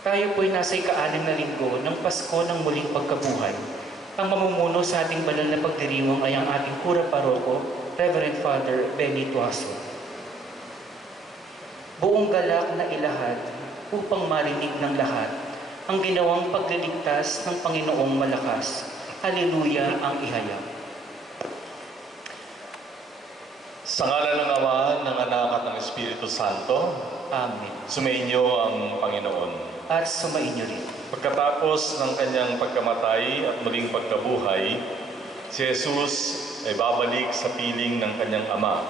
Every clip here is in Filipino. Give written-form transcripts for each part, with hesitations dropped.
Tayo po'y nasa ika-6 na linggo ng Pasko ng muling pagkabuhay. Ang mamumuno sa ating banal na pagdiriwang ay ang ating Kura Paroko, Reverend Father Benny Tuaso. Buong galak na ilahad upang marinig ng lahat ang ginawang pagliligtas ng Panginoong malakas. Haleluya ang ihayag. Sa ngalan ng Ama, ng Anak at ng Espiritu Santo, Amen. sumainyo ang Panginoon. At sumainyo rin. Pagkatapos ng kanyang pagkamatay at muling pagkabuhay, si Jesus ay babalik sa piling ng kanyang Ama.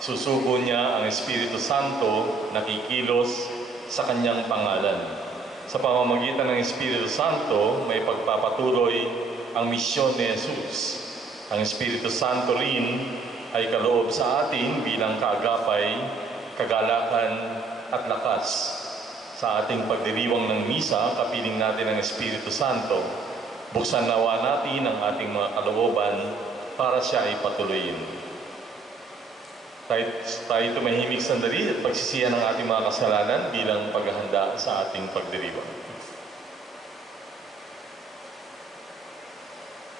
Susugo niya ang Espiritu Santo na kikilos sa kanyang pangalan. Sa pamamagitan ng Espiritu Santo, may pagpapatuloy ang misyon ni Jesus. Ang Espiritu Santo rin ay kaloob sa atin bilang kaagapay, kagalakan at lakas. Sa ating pagdiriwang ng misa, kapiling natin ang Espiritu Santo. Buksan nawa natin ang ating mga kalooban para siya ay patuloyin. Tayo tumahimik sandali at pagsisihan ng ating mga kasalanan bilang paghahanda sa ating pagdiriwang.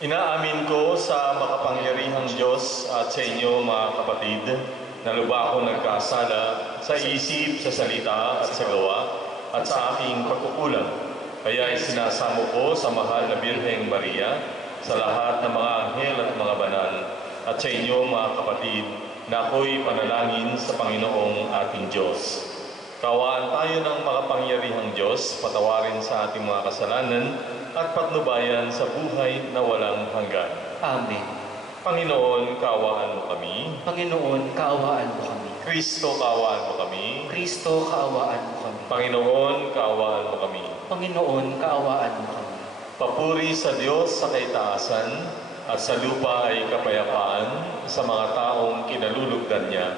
Inaamin ko sa makapangyarihang Diyos at sa inyo mga kapatid, na lubha ako nagkasala sa isip, sa salita at sa gawa, at sa aking pagkukulang. Kaya isinasamo ko sa mahal na Birheng Maria, sa lahat ng mga anghel at mga banal, at sa inyo mga kapatid, na ako'y panalangin sa Panginoong ating Diyos. Kawaan tayo ng makapangyarihang Diyos, patawarin sa ating mga kasalanan, at patnubayan sa buhay na walang hanggan. Amen. Panginoon, kaawaan mo kami. Panginoon, kaawaan mo kami. Kristo, kaawaan mo kami. Kristo, kaawaan mo kami. Panginoon, kaawaan mo kami. Panginoon, kaawaan mo kami. Papuri sa Diyos sa kaitaasan at sa lupa ay kapayapaan sa mga taong kinalulugdan niya.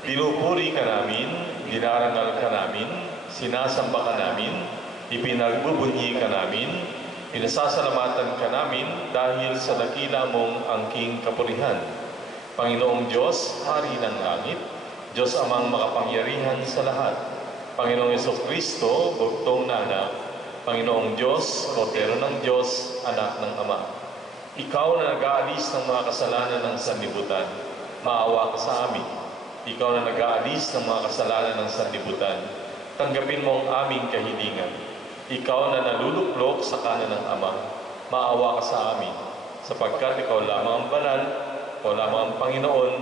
Pinupuri ka namin, dinarangal ka namin, sinasamba ka namin, ipinagbubunyi ka namin, pinasasalamatan ka namin dahil sa dakila mong angking kapurihan. Panginoong Diyos, Hari ng langit, Diyos amang makapangyarihan sa lahat, Panginoong Jesucristo, bugtong na anak, Panginoong Diyos, Kordero ng Diyos, Anak ng Ama. Ikaw na nag-aalis ng mga kasalanan ng sanlibutan, maawa ka sa amin. Ikaw na nag-aalis ng mga kasalanan ng sanlibutan, tanggapin mo ang aming kahilingan. Ikaw na naluluklok sa kanan ng Ama, maawa ka sa amin, sapagkat ikaw lamang ang banal, ikaw lamang ang Panginoon,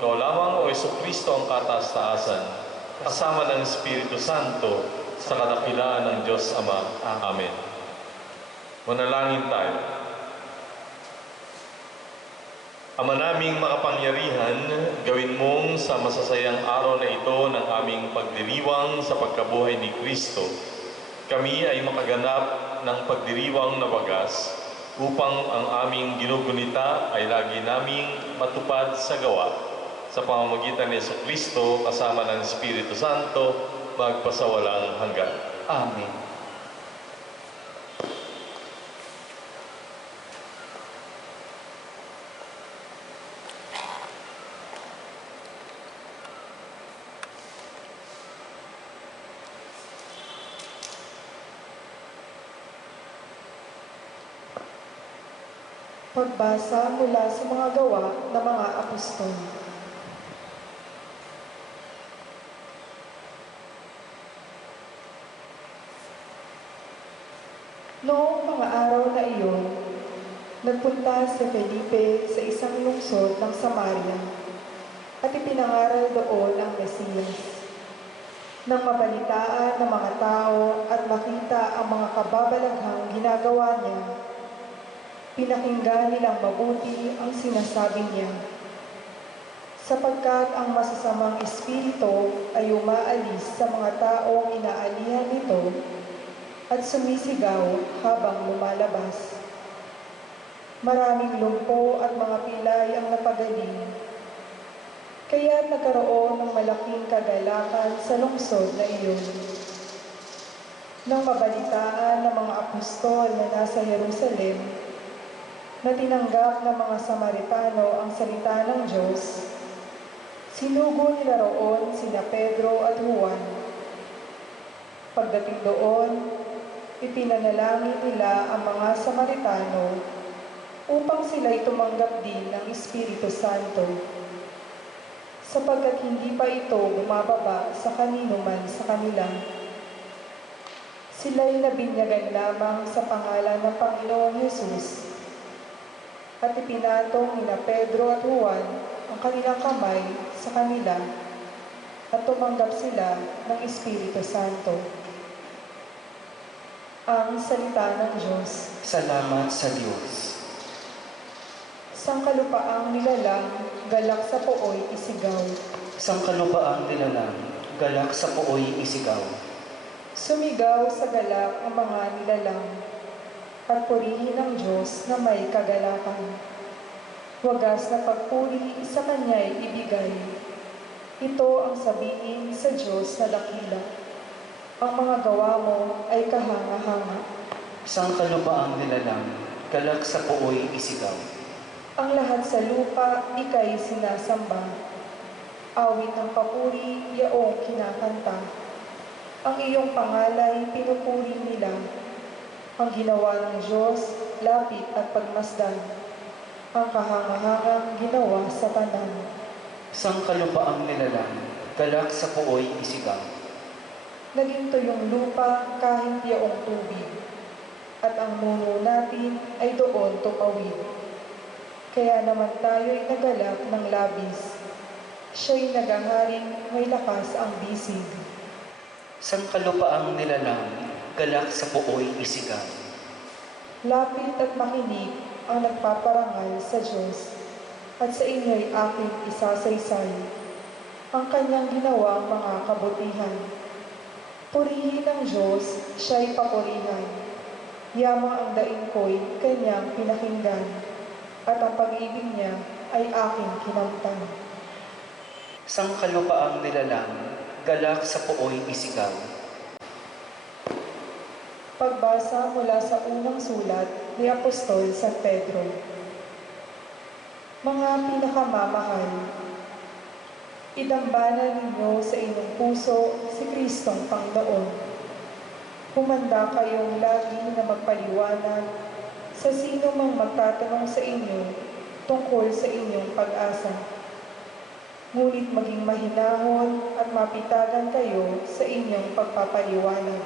ikaw lamang o Jesucristo ang kataas-taasan, kasama ng Espiritu Santo, sa kadakilaan ng Diyos Ama. Amen. Manalangin tayo. Ama naming makapangyarihan, gawin mong sa masasayang araw na ito ng aming pagdiriwang sa pagkabuhay ni Kristo, kami ay makaganap ng pagdiriwang na wagas upang ang aming ginugunita ay lagi naming matupad sa gawa sa pamamagitan ni Jesucristo kasama ng Espiritu Santo magpasawalang hanggan. Amen. Pagbasa mula sa mga gawa ng mga apostol. Noong mga araw na iyon, nagpunta si Felipe sa isang lungsod ng Samaria at ipinangaral doon ang Mesiyas. Nang mabalitaan ng mga tao at makita ang mga kababalaghang ginagawa niya, pinakinggan nilang mabuti ang sinasabi niya, sapagkat ang masasamang espiritu ay umaalis sa mga taong inaalihan nito at sumisigaw habang lumalabas. Maraming lumpo at mga pilay ang napagaling, kaya nagkaroon ng malaking kagalakan sa lungsod na iyon. Nang mabalitaan ng mga apostol na nasa Jerusalem, na tinanggap ng mga Samaritano ang salita ng Diyos, sinugo nila roon sina Pedro at Juan. Pagdating doon, ipinanalangin nila ang mga Samaritano upang sila'y tumanggap din ng Espiritu Santo, sapagkat hindi pa ito bumababa sa kanino man sa kanila. Sila'y nabinyagan lamang sa pangalan ng Panginoong Hesus, at ipinatong nina Pedro at Juan ang kanilang kamay sa kanila, at tumanggap sila ng Espiritu Santo. Ang salita ng Diyos. Salamat sa Diyos. Sangkalupaang nilalang, galak sa pooy isigaw. Sangkalupaang nilalang, galak sa pooy isigaw. Sumigaw sa galak ang mga nilalang, at purihin ang Diyos na may kagalakan. Wagas na pagpuri sa Kanya'y ibigay. Ito ang sabihin sa Diyos na dakila. Ang mga gawa mo ay kahanga-hanga. Sangkalupaang nilalang, galak sa pooy isigaw. Ang lahat sa lupa, ika'y sinasamba. Awit ng papuri, yaong kinakanta. Ang iyong pangalay, pinupuri nila. Ang ginawa ng Diyos, lapit at pagmasdan. Ang kahangahangang ginawa sa tanan. Sangkalupaang nilalang, galak sa pooy isigaw. Naging tuyong lupa kahit yaong tubig. At ang muno natin ay doon tumawid. Kaya naman tayo'y nagalak ng labis. Siya'y nagaharing may lakas ang bisig. Sangkalupaang nilalang, galak sa pooy isigaw. Lapit at makinig ang nagpaparangal sa Diyos, at sa inyo'y aking isasaysay ang kanyang ginawang mga kabutihan. Purihin ang Diyos, siya'y papurihan. Yamang ang daing ko'y kanyang pinakinggan, at ang pag-ibig niya ay aking kinamtan. Sangkalupaang nilalang, galak sa pooy isigaw. Pagbasa mula sa unang sulat ni Apostol San Pedro. Mga pinakamamahal, idambanan ninyo sa inyong puso si Kristong Panginoon. Humanda kayong lagi na magpaliwanag sa sino mang magtatanong sa inyo tungkol sa inyong pag-asa. Ngunit maging mahinahon at mapitagan kayo sa inyong pagpapaliwanag.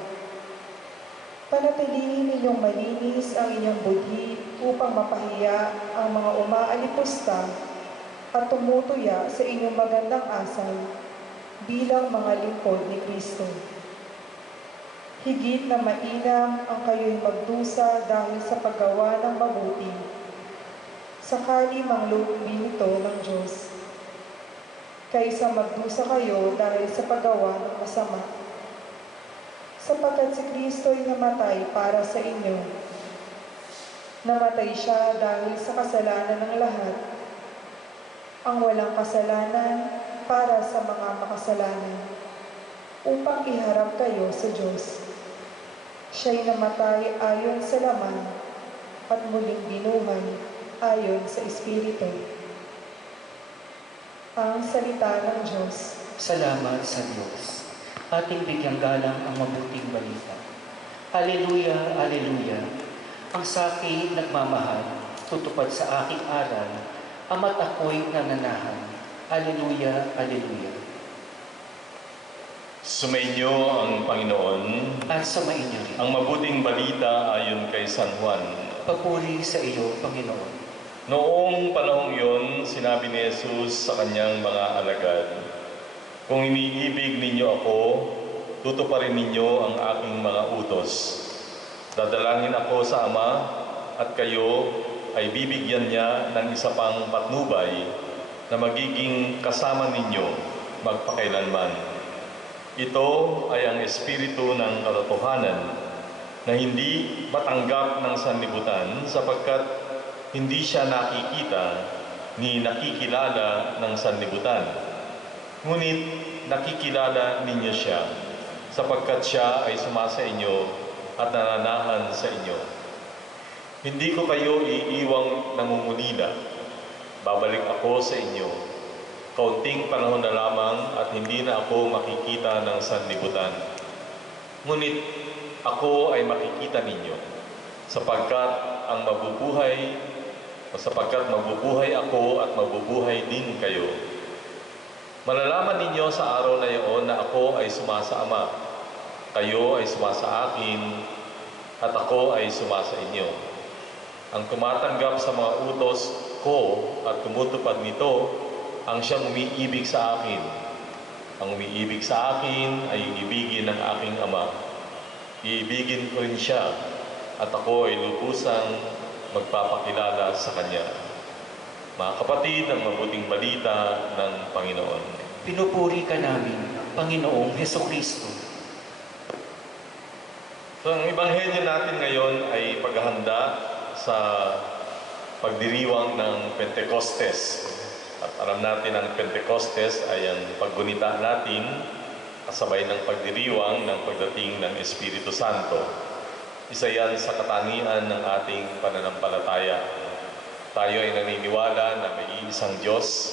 Panatilihin ninyong malinis ang inyong budhi upang mapahiya ang mga umaalipusta at tumutuya sa inyong magandang asal bilang mga lingkod ni Kristo. Higit na mainam ang kayo'y magdusa dahil sa paggawa ng mabuti, sakali mang loobin ito ng Diyos, kaysa magdusa kayo dahil sa paggawa ng masama. Sapagkat si Kristo'y namatay para sa inyo. Namatay siya dahil sa kasalanan ng lahat, ang walang kasalanan para sa mga makasalanan, upang iharap kayo sa Diyos. Siya'y namatay ayon sa laman at muling binuhay ayon sa Espiritu. Ang salita ng Diyos. Salamat sa Diyos. Ating bigyang galang ang mabuting balita. Haleluya, haleluya. Ang sa'kin nagmamahal, tutupad sa aking aral, ama't ako'y nananahan. Haleluya, haleluya. Sumainyo ang Panginoon, At sumainyo rin. ang mabuting balita ayon kay San Juan. Papuri sa iyo, Panginoon. Noong panahong iyon, sinabi ni Jesus sa kanyang mga alagad, "Kung iniibig ninyo ako, tutuparin ninyo ang aking mga utos. Dadalangin ako sa Ama, at kayo ay bibigyan niya ng isa pang patnubay na magiging kasama ninyo magpakailanman. Ito ay ang Espiritu ng katotohanan na hindi matanggap ng sanlibutan sapagkat hindi siya nakikita ni nakikilala ng sanlibutan. Ngunit nakikilala ninyo siya sapagkat siya ay sumasa inyo at nananahan sa inyo. Hindi ko kayo iiwang nangungulila. Babalik ako sa inyo. Kaunting panahon na lamang at hindi na ako makikita ng sanlibutan. Ngunit ako ay makikita ninyo, sapagkat mabubuhay ako at mabubuhay din kayo. Malalaman ninyo sa araw na iyon na ako ay sumasa Ama, kayo ay sumasa akin, at ako ay sumasa inyo. Ang tumatanggap sa mga utos ko at tumutupad nito, ang siyang umiibig sa akin. Ang umiibig sa akin ay iibigin ng aking Ama. Iibigin ko rin siya, at ako ay lubusang magpapakilala sa Kanya. Mga kapatid, ang mabuting balita ng Panginoon. Pinupuri ka namin, Panginoong Hesukristo. So, ang ebanghelyo natin ngayon ay paghahanda sa pagdiriwang ng Pentecostes. At alam natin ang Pentecostes ay ang paggunita natin kasabay ng pagdiriwang ng pagdating ng Espiritu Santo. Isa yan sa katangian ng ating pananampalataya. Tayo ay naniniwala na may iisang Diyos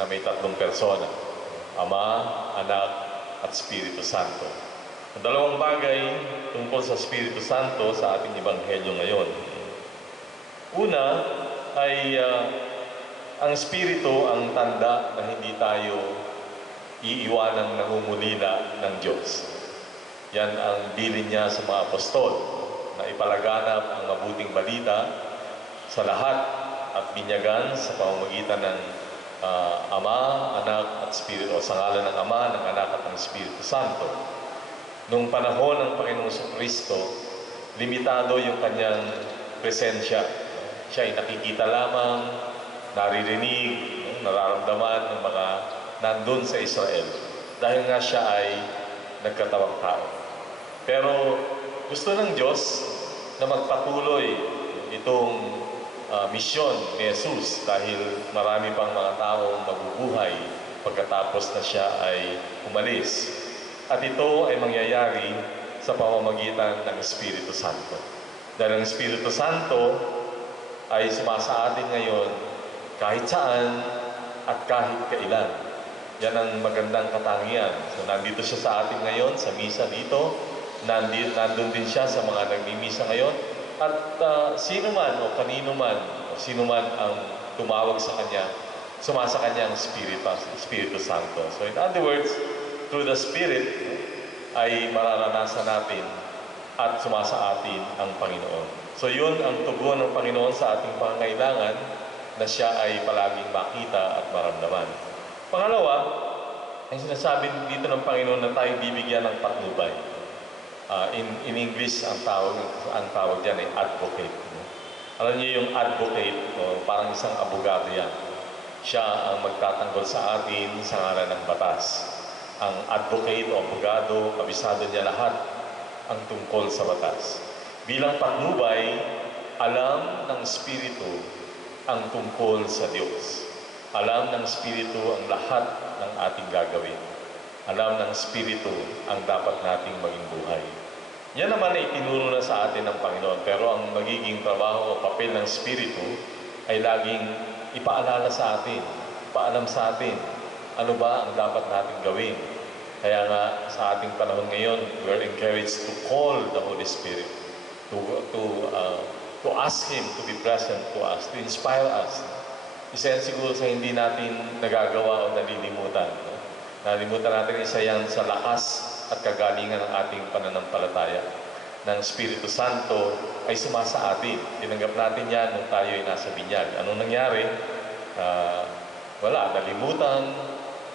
na may tatlong persona, Ama, Anak, at Espiritu Santo. Ang dalawang bagay tungkol sa Espiritu Santo sa ating ebanghelyo ngayon. Una ay ang Espiritu ang tanda na hindi tayo iiwanang nangungulila ng Diyos. Yan ang bilin niya sa mga apostol, na ipalaganap ang mabuting balita sa lahat at binyagan sa pamamagitan ng Ama, Anak, at Espiritu, o sa ngalan ng Ama, ng Anak, at ng Espiritu Santo. Nung panahon ng Panginoong Kristo, limitado yung kanyang presensya. Siya ay nakikita lamang, naririnig, nararamdaman ng mga nandun sa Israel. Dahil nga siya ay nagkatawang tao. Pero gusto ng Diyos na magpatuloy itong misyon ni Jesus dahil marami pang mga taong mabubuhay pagkatapos na siya ay umalis. At ito ay mangyayari sa pamamagitan ng Espiritu Santo. Dahil ang Espiritu Santo ay sumasa atin ngayon kahit saan at kahit kailan. Yan ang magandang katangian. So, nandito siya sa atin ngayon, sa misa dito. Nandun din siya sa mga nagmimisa ngayon. At sino man o kanino man, o sino man ang tumawag sa Kanya, sumasa Kanya ang Espiritu Santo. So in other words, through the Spirit ay mararanasan natin at sumasa atin ang Panginoon. So yun ang tugon ng Panginoon sa ating pangangailangan, na siya ay palaging makita at maramdaman. Pangalawa, ang sinasabi dito ng Panginoon na tayo bibigyan ng patnubay. In English, ang tawag dyan ay advocate. Alam niyo yung advocate, parang isang abogado yan. Siya ang magtatanggol sa atin sa ngalan ng batas. Ang advocate o abogado, kabisado niya lahat ang tungkol sa batas. Bilang patnubay, alam ng Espiritu ang tungkol sa Diyos. Alam ng Espiritu ang lahat ng ating gagawin. Alam ng Espiritu ang dapat nating maging buhay. Yan naman ay tinuro na sa atin ng Panginoon. Pero ang magiging trabaho o papel ng Espiritu ay laging ipaalala sa atin, ipaalam sa atin, ano ba ang dapat nating gawin. Kaya nga sa ating panahon ngayon, we are encouraged to call the Holy Spirit, to ask Him to be present to us, to inspire us. Isa yan siguro sa hindi natin nagagawa o nalilimutan. Nalimutan natin isa yan sa lakas at kagalingan ng ating pananampalataya. Ng Espiritu Santo ay sumasa atin. Tinanggap natin yan nung tayo ay nasa binyag. Anong nangyari? Wala, nalimutan,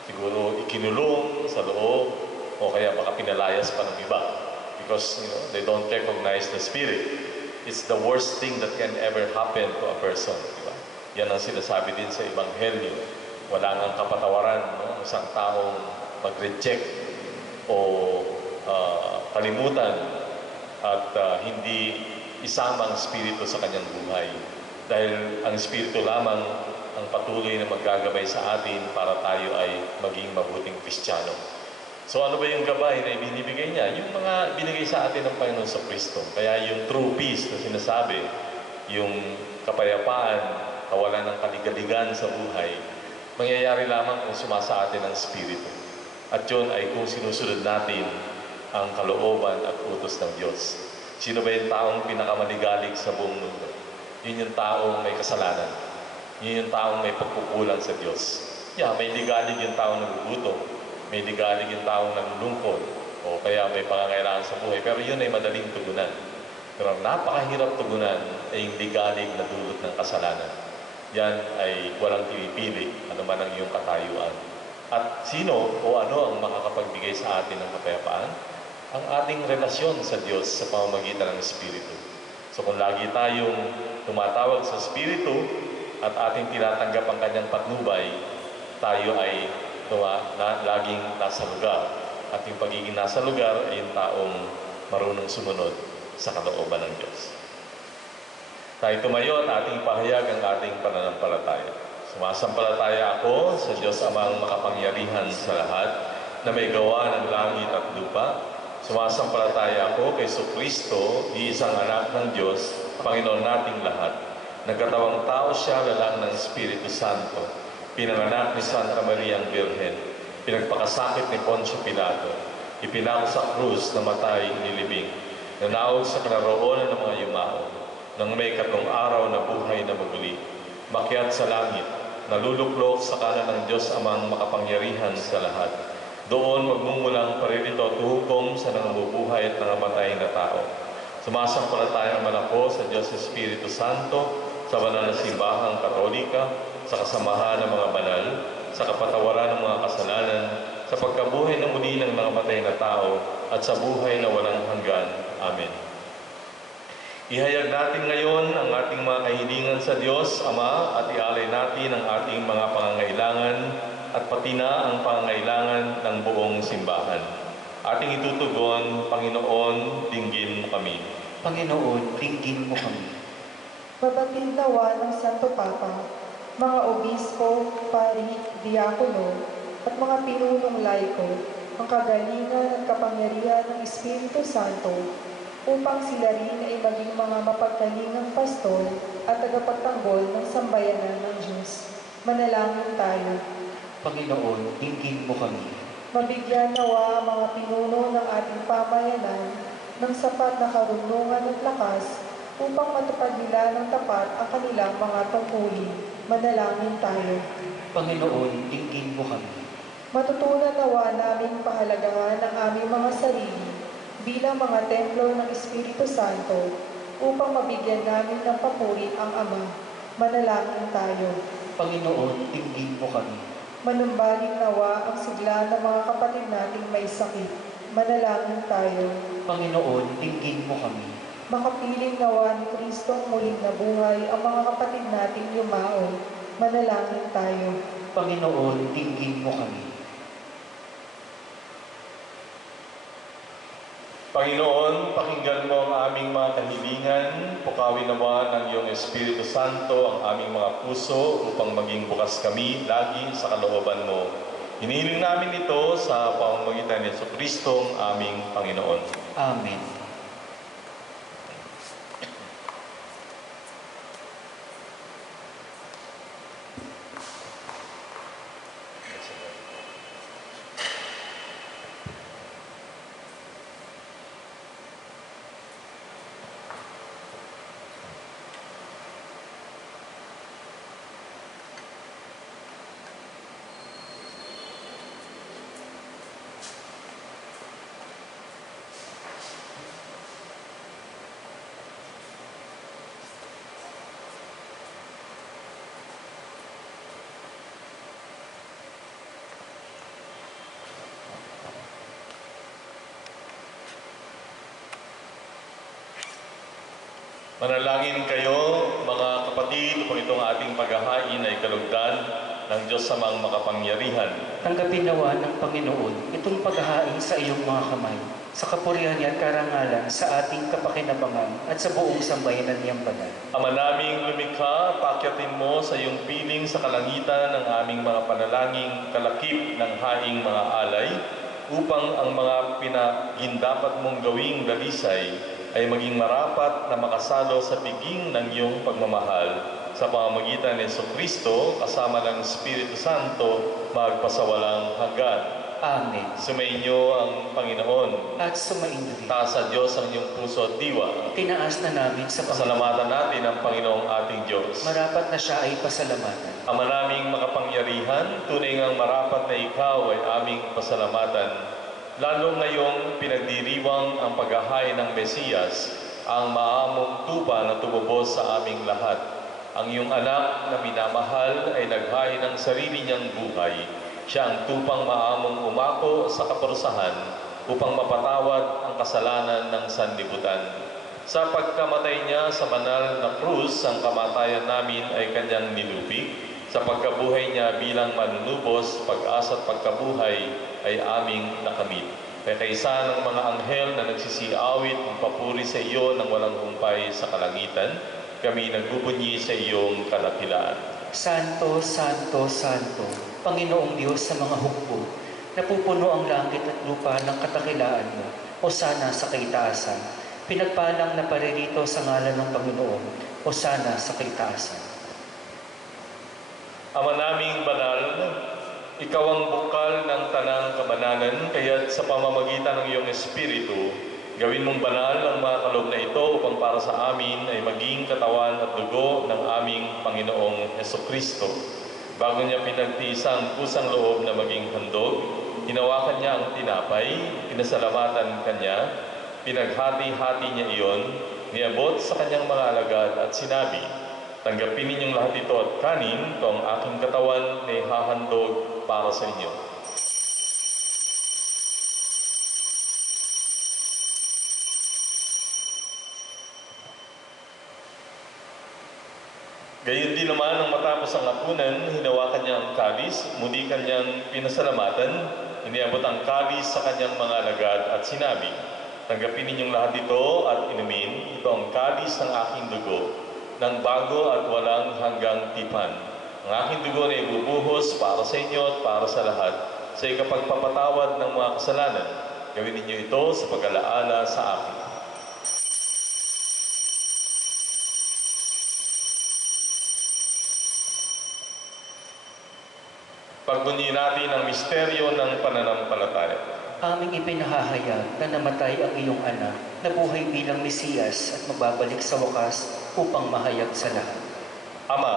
siguro ikinulong sa loob, o kaya baka pinalayas pa ng iba. Because they don't recognize the Spirit. It's the worst thing that can ever happen to a person. Diba? Yan ang sinasabi din sa Ebanghelyo. Wala ngang kapatawaran, isang taong mag-reject o kalimutan at hindi isama ang Espiritu sa kanyang buhay. Dahil ang Espiritu lamang ang patuloy na maggagabay sa atin para tayo ay maging mabuting Kristiyano. So ano ba yung gabay na ibinibigay niya? Yung mga binigay sa atin ng Panginoon sa Kristo. Kaya yung true peace na sinasabi, yung kapayapaan, kawalan ng kaligaligan sa buhay, mangyayari lamang kung sumasa atin ang Espiritu. At yun ay kung sinusunod natin ang kalooban at utos ng Diyos. Sino ba yung taong pinakamaligalig sa buong mundo? Yun yung taong may kasalanan. Yun yung taong may pagkukulang sa Diyos. May ligalig yung taong nagugutom. May ligalig yung taong nalulungkot. O kaya may pangangailangan sa buhay. Pero yun ay madaling tugunan. Pero ang napakahirap tugunan ay yung ligalig na dulot ng kasalanan. Yan ay walang pinipili, ano man ang iyong katayuan. At sino o ano ang makakapagbigay sa atin ng kapayapaan? Ang ating relasyon sa Diyos sa pamamagitan ng Espiritu. So kung lagi tayong tumatawag sa Espiritu at ating tinatanggap ang kanyang patnubay, tayo ay laging nasa lugar. At yung pagiging nasa lugar ay yung taong marunong sumunod sa kalooban ng Diyos. Tayo tumayo at ating pahayag ang ating pananampalataya. Sumasampalataya ako sa Diyos Amang makapangyarihan sa lahat, na may gawa ng langit at lupa. Sumasampalataya ako kay Jesucristo, iisang anak ng Diyos, Panginoon nating lahat. Nagkatawang tao siya, lalang ng Espiritu Santo. Pinanganak ni Santa Maria ang Birhen. Pinagpakasakit ni Poncio Pilato. Ipinako sa krus, namatay, inilibing. Nanaog sa kinaroonan ng mga yumao. Nang may 3 araw na buhay na muli. Makyat sa langit, naluluklok sa kanan ng Diyos Amang makapangyarihan sa lahat. Doon magmumulang paririto at hukom sa nangabubuhay at nangamatay na tao. Sumasampalataya naman ako sa Diyos Espiritu Santo, sa banal na simbahang Katolika, sa kasamahan ng mga banal, sa kapatawaran ng mga kasalanan, sa pagkabuhay na muli ng nangamatay na tao, at sa buhay na walang hanggan. Amen. Ihayag natin ngayon ang ating mga kahilingan sa Diyos, Ama, at ialay natin ang ating mga pangangailangan at pati na ang pangangailangan ng buong simbahan. Ating itutugon, Panginoon, dinggin mo kami. Panginoon, dinggin mo kami. Babatid nawa ng Santo Papa, mga obispo, pari, diakono, at mga pinunong laiko, ang kagalingan at kapangyarihan ng Espiritu Santo, upang sila rin ay maging mga mapagkalingang pastor at tagapagtanggol ng sambayanan ng Diyos. Manalangin tayo. Panginoon, dinggin mo kami. Mabigyan nawa ang mga pinuno ng ating pamayanan ng sapat na karunungan at lakas upang matupad nila ng tapat ang kanilang mga tungkulin. Manalangin tayo. Panginoon, dinggin mo kami. Matutunan nawa namin pahalagahan ang aming mga sarili bilang mga templo ng Espiritu Santo upang mabigyan namin ng papuri ang Ama. Manalangin tayo. Panginoon, dinggin mo kami. Manumbalik nawa ang sigla ng mga kapatid nating may sakit. Manalangin tayo. Panginoon, dinggin mo kami. Makapiling nawa ni Kristong muling nabuhay ang mga kapatid nating yumao. Manalangin tayo. Panginoon, dinggin mo kami. Panginoon, pakinggan mo ang aming mga kahilingan, pukawin nawa ng iyong Espiritu Santo ang aming mga puso upang maging bukas kami lagi sa kalooban mo. Hinihiling namin ito sa pamamagitan ni Jesucristo ang aming Panginoon. Amen. Manalangin kayo, mga kapatid, upang itong ating paghahain ay kalugdan ng Diyos Amang makapangyarihan. Tanggapin nawa ng Panginoon itong paghahain sa iyong mga kamay, sa kapurihan niya at karangalan sa ating kapakinabangan at sa buong sambayanan niyang banal. Ama naming lumikha, pakyatin mo sa iyong piling sa kalangitan ng aming mga panalangin, kalakip ng haing mga alay, upang ang mga pinagindapat mong gawing dalisay ay maging marapat na makasalo sa piging ng iyong pagmamahal sa pamamagitan ni Jesucristo kasama ng Espiritu Santo magpasawalang hanggan. Amen. Sumainyo ang Panginoon. At sumainyo rin. Taas sa Diyos ang iyong puso at diwa. Tinaas na namin sa Panginoon. Pasalamatan natin ang Panginoong ating Diyos. Marapat na siya ay pasalamatan. Ama naming makapangyarihan, tunay ngang marapat na ikaw ay aming pasalamatan. Lalo ngayong pinagdiriwang ang paghahain ng Mesiyas, ang maamong tupa na tumubos sa aming lahat. Ang iyong anak na minamahal ay naghain ng sarili niyang buhay. Siya ang tupang maamong umako sa kaparusahan upang mapatawad ang kasalanan ng sanlibutan. Sa pagkamatay niya sa banal na krus, ang kamatayan namin ay kanyang nilupig. Sa pagkabuhay niya bilang manunubos, pag-asa at pagkabuhay ay aming nakamit. Kaya kaisa ng mga anghel na nagsisiawit ng papuri sa iyo ng walang humpay sa kalangitan, kami nagbubunyi sa iyong kadakilaan. Santo, Santo, Santo, Panginoong Diyos sa mga hukbo, napupuno ang langit at lupa ng katakilaan mo, Hosana sa kaitaasan. Pinagpalang na paririto sa ngalan ng Panginoon, Hosana sa kaitaasan. Ama naming banal, ikaw ang bukal ng tanang kabanalan, kaya't sa pamamagitan ng iyong Espiritu, gawin mong banal ang mga kaloob na ito upang para sa amin ay maging katawan at dugo ng aming Panginoong Hesukristo. Bago niya pinagtiisang kusang loob na maging handog, hinawakan niya ang tinapay, pinasalamatan kanya, pinaghati-hati niya iyon, niabot sa kanyang mga alagad at sinabi, "Tanggapin ninyong lahat ito at kanin, ito ang aking katawan na ihahandog para sa inyo." Gayon din naman nang matapos ang hapunan, hinawakan niya ang kalis, muli kanyang pinasalamatan, iniabot ang kalis sa kanyang mga alagad at sinabi, "Tanggapin ninyong lahat ito at inumin, ito ang kalis ng aking dugo, ng bago at walang hanggang tipan. Ang aking dugo na ibubuhos para sa inyo at para sa lahat, sa ikapagpapatawad ng mga kasalanan. Gawin ninyo ito sa pag-alaala sa akin." Pagbunyi natin ang misteryo ng pananampalataya. Aming ipinahahayag na namatay ang iyong anak, na buhay bilang Mesiyas at magbabalik sa wakas upang mahayag sa lahat. Ama,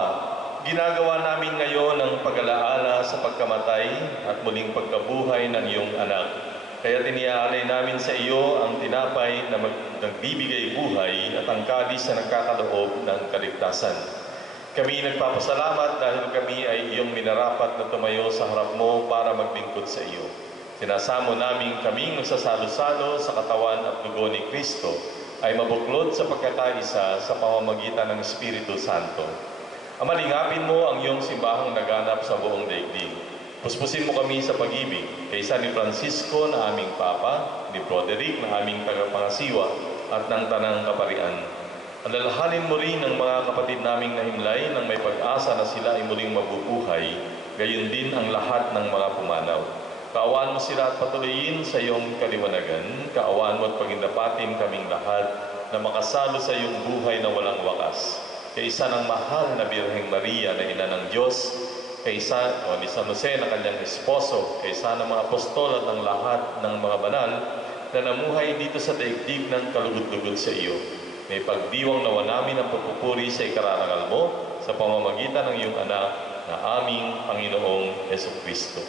ginagawa namin ngayon ang pag-alaala sa pagkamatay at muling pagkabuhay ng iyong anak. Kaya tiniaalay namin sa iyo ang tinapay na nagbibigay buhay at ang kalis na nagkakaloob ng kaligtasan. Kami nagpapasalamat dahil kami ay iyong minarapat na tumayo sa harap mo para maglingkod sa iyo. Sinasamo namin kaming nagsasalo-salo sa katawan at dugo ni Kristo ay mabuklod sa pagkakaisa sa pamamagitan ng Espiritu Santo. Ama, lingapin mo ang iyong simbahang naganap sa buong daigdig. Puspusin mo kami sa pag-ibig, kaysa ni Francisco na aming Papa, ni Broderick na aming tagapangasiwa, at ng Tanang Kaparian. Alalahanin mo rin ang mga kapatid naming nahimlay nang may pag-asa na sila ay muling mabubuhay, gayon din ang lahat ng mga pumanaw. Kaawaan mo sila at patuloyin sa iyong kaliwanagan. Kaawaan mo at pagindapatin kaming lahat na makasalo sa iyong buhay na walang wakas. Kaisa ng mahal na Birheng Maria na ina ng Diyos, kaisa ni San Jose na kanyang esposo, kaisa ng mga apostol at ng lahat ng mga banal na namuhay dito sa daigdig ng kalugod-lugod sa iyo. May pagdiwang nawa namin ang pagpupuri sa ikararangal mo sa pamamagitan ng iyong anak na aming Panginoong Hesukristo.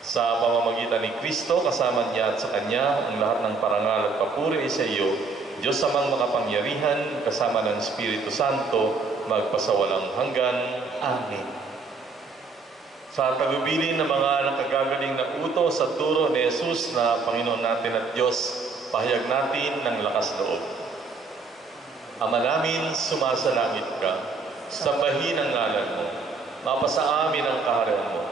Sa pamamagitan ni Kristo, kasama niya at sa Kanya, ang lahat ng parangal at papuri ay sa iyo, Diyos amang makapangyarihan, kasama ng Espiritu Santo, magpasawalang hanggan. Amen. Sa tagubilin ng mga nakagagaling na utos at turo ni Jesus na Panginoon natin at Diyos, pahayag natin ng lakas loob. Ama namin, sumasalangit ka, sambahin ang ngalan mo, mapasa amin ang kaharian mo.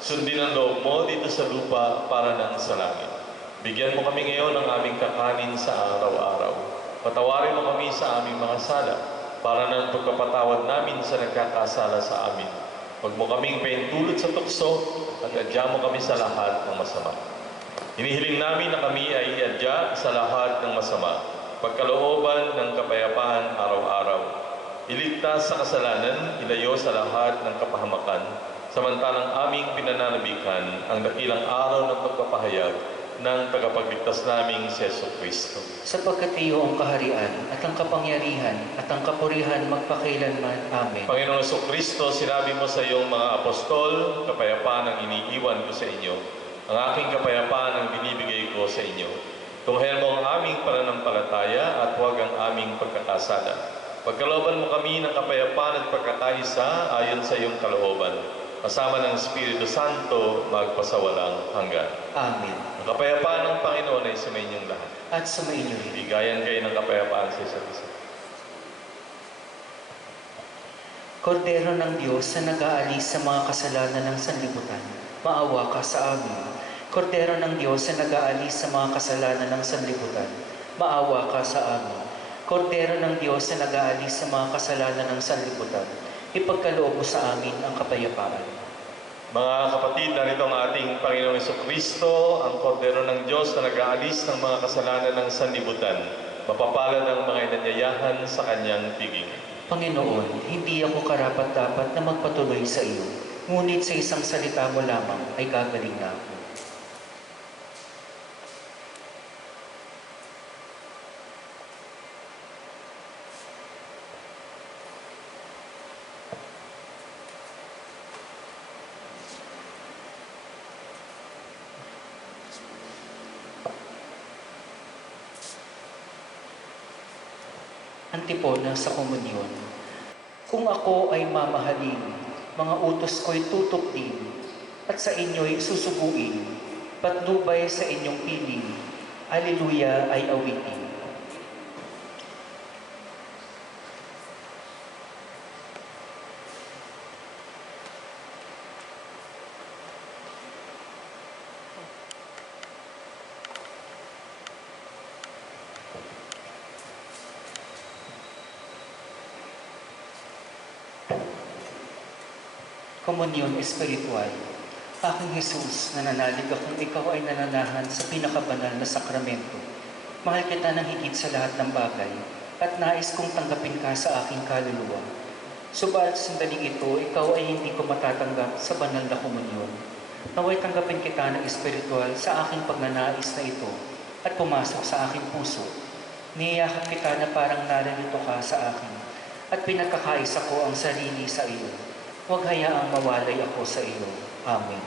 Sundin ang loob mo dito sa lupa para nang sa langit. Bigyan mo kami ngayon ng aming kakanin sa araw-araw. Patawarin mo kami sa aming mga sala, para ng pagpapatawad namin sa nagkakasala sa amin. Huwag mo kaming paintulot sa tukso, at adya mo kami sa lahat ng masama. Hinihiling namin na kami ay iadya sa lahat ng masama, pagkalooban ng kapayapaan araw-araw. Iligtas sa kasalanan, ilayo sa lahat ng kapahamakan, samantalang aming pinananabikan ang dakilang araw ng pagpapahayag ng tagapagligtas naming si Jesucristo. Sapagkat iyo ang kaharian at ang kapangyarihan at ang kapurihan magpakailanman. Amen. Panginoong Jesucristo, sinabi mo sa iyong mga apostol, kapayapaan ang iniiwan ko sa inyo. Ang aking kapayapaan ang binibigay ko sa inyo. Tunghayan mo ang aming pananampalataya at huwag ang aming pagkakasala. Pagkalooban mo kami ng kapayapaan at pagkakaisa ayon sa iyong kalooban. Kasama ng Espiritu Santo, magpasawalang hanggan. Amen. Ang kapayapaan ng Panginoon ay sumayinyong lahat. At sumainyo rin. Bigayan kayo ng kapayapaan sa isa't isa. Kordero ng Diyos na nag-aalis sa mga kasalanan ng sanlibutan, maawa ka sa amin. Kordero ng Diyos na nag-aalis sa mga kasalanan ng sanlibutan, maawa ka sa amin. Kordero ng Diyos na nag-aalis sa mga kasalanan ng sanlibutan, ipagkaloob mo sa amin ang kapayapaan. Mga kapatid, narito ang ating Panginoong Jesucristo, ang kordero ng Diyos na nag-aalis ng mga kasalanan ng sanlibutan. Mapapalad ang mga inanyayahan sa kanyang piging. Panginoon, hindi ako karapat-dapat na magpatuloy sa iyo, ngunit sa isang salita mo lamang ay gagaling na ako. Antipona sa komunyon. Kung ako ay mamahalin, mga utos ko'y tutok din, at sa inyo'y susubuin, patnubay sa inyong piling, Alleluia ay awitin. Komunyon Espiritual. Aking Jesus, nananalig akong ikaw ay nananahan sa pinakabanal na sakramento. Mahal kita ng higit sa lahat ng bagay at nais kong tanggapin ka sa aking kaluluwa. Subalit sandaling ito, ikaw ay hindi ko matatanggap sa banal na komunyon. Naway tanggapin kita ng espiritual sa aking pagnanais na ito at pumasok sa aking puso. Niyayakap kita na parang naririto ka sa akin at pinagkakaisa ko ang sarili sa iyo. Huwag hayaang mawalay ako sa iyo. Amen.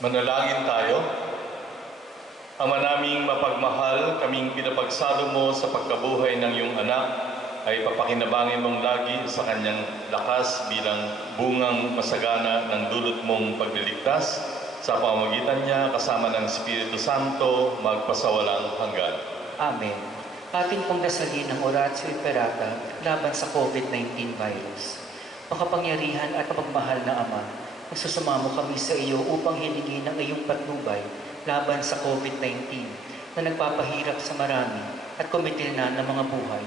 Manalangin tayo. Ama naming mapagmahal, kaming pinapagsalo mo sa pagkabuhay ng iyong anak, ay papakinabangin mong lagi sa kanyang lakas bilang bungang masagana ng dulot mong pagliligtas. Sa pamamagitan niya, kasama ng Espiritu Santo, magpasawalang hanggan. Amen. Ating pong dasalin ang Oratio Imperata laban sa COVID-19 virus. Makapangyarihan at mapagmahal na Ama, nagsusumamo kami sa iyo upang hilingin ang iyong patnubay laban sa COVID-19 na nagpapahirap sa marami at kumitil na ng mga buhay.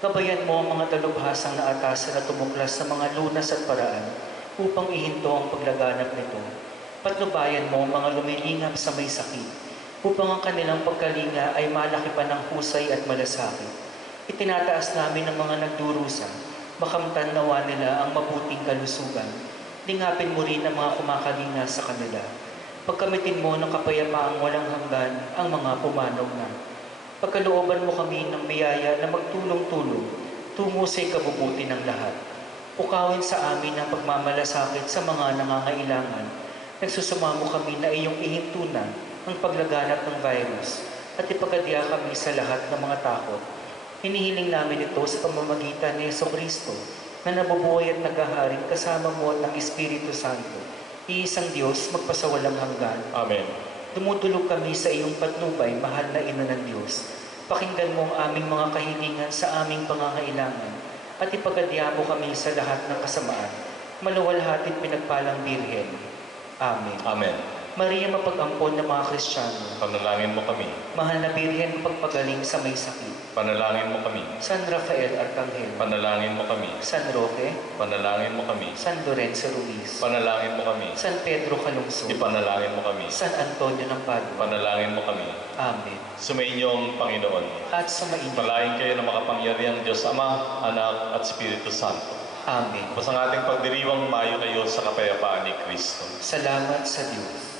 Gabayan mo ang mga dalubhasang na atasan na tumuklas sa mga lunas at paraan upang ihinto ang paglaganap nito. Patnubayan mo ang mga lumilingap sa may sakit, upang ang kanilang pagkalinga ay malaki pa ng husay at malasakit. Itinataas namin ang mga nagdurusa, makamtan nawa nila ang mabuting kalusugan. Lingapin mo rin ang mga kumakalinga sa kanila. Pagkamitin mo ng kapayapaang walang hanggan ang mga pumanog na. Pagkalooban mo kami ng biyaya na magtulong-tulong tungo sa ikabubuti ng lahat. Ukawin sa amin ang pagmamalasakit sa mga nangangailangan. Nagsusumamo kami na iyong ihintunan ang paglaganap ng virus at ipagadya kami sa lahat ng mga takot. Hinihiling namin ito sa pamamagitan ni Jesucristo na nabubuhay at naghaharing kasama mo at ng Espiritu Santo. Iisang Diyos magpasawalang hanggan. Amen. Dumudulog kami sa iyong patnubay, mahal na Ina ng Diyos. Pakinggan mo ang aming mga kahilingan sa aming pangangailangan at ipagadya mo kami sa lahat ng kasamaan. Maluwalhating pinagpalang Birhen. Amen. Amen. Maria mapag-ampon ng mga Kristiyano, Panalangin mo kami. Mahal na Birhen mapagpagaling sa may sakit, Panalangin mo kami. San Rafael Arcangel, Panalangin mo kami. San Roque, Panalangin mo kami. San Lorenzo Ruiz, Panalangin mo kami. San Pedro Calungsod, Ipanalangin mo kami. San Antonio ng Padua. Panalangin mo kami. Amen. Sumainyong Panginoon. At sumainyo. Palain kayo ng makapangyarihang Diyos Ama, Anak at Espiritu Santo. Amen. Tapos ang ating pagdiriwang mayo kayo sa kapayapaan ni Kristo. Salamat sa Diyos.